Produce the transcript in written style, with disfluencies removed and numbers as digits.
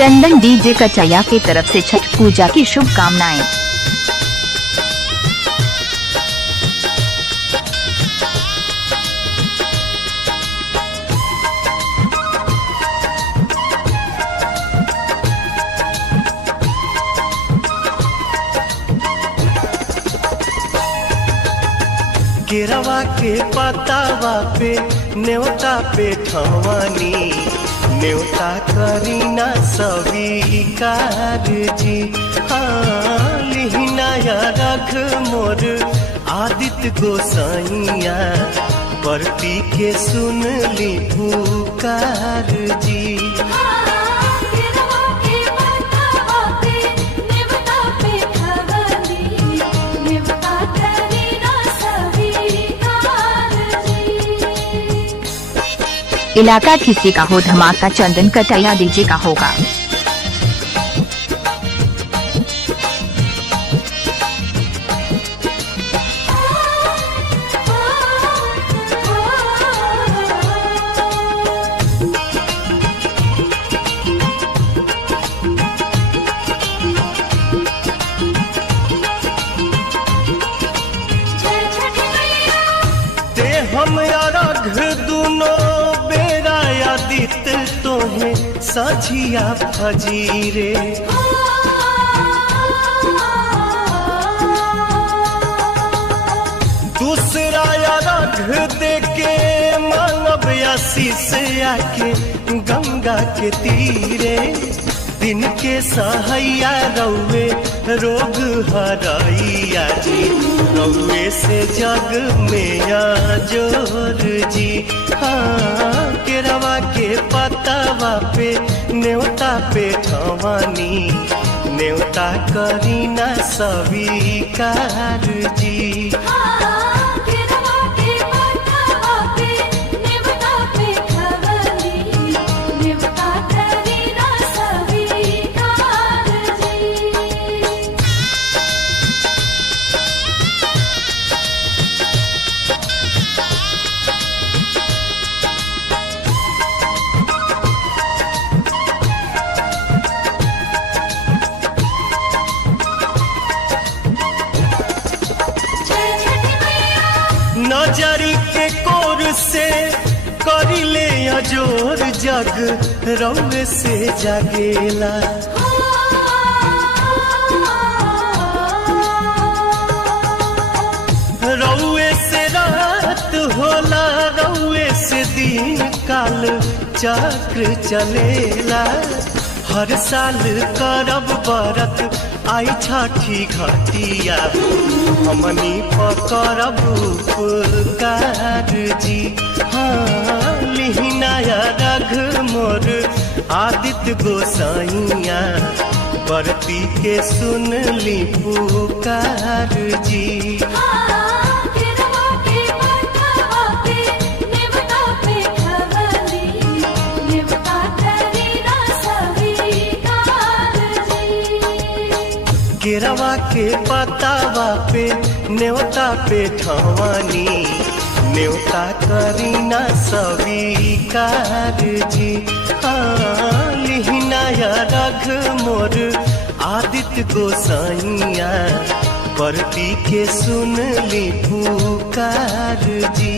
चंदन DJ कचैया की तरफ से छठ पूजा की शुभकामनाएं। केरवा के पतावा पे न्योता पे ठवानी, न्योता करीना स्वीकार जी। हाँ लिहिनाया रख मोर आदित्य गोसाइया, परती के सुन ली पुकार जी। इलाका किसी का हो धमाका, चंदन कचैया डीजे का होगा। हम अरघ दुनो बेरा आदित तोहे साझिया फजीरे, दूसरा अरघ देके मानव आशीष आके गंगा के तीरे। दिन के सहैया रौवे रोग हरैया जी, रौवे से जग में जोर जी। हाँ केरवा के पतावा पे न्योता पे ठवानी, न्योता करीना स्वीकार जी। नजरी के कोर से करिले अजोर, जग रौवे से जागेला। रौवे से रात होला, रौवे से दिन काल चक्र चलेला। हर साल करब बरत आई छठी घटिया, हमनी पकड़ब उपकार जी। हाँ लिहिनाया रघ मोर आदित्य गोसाइया, परती के सुन ली पुकार जी। केरवा के पतावा पे न्योता पे ठवानी, न्योता करीना स्वीकार जी। हाँ लिहिनाया रघ मोर आदित्य गोसाइया, परती के सुन ली पुकार जी।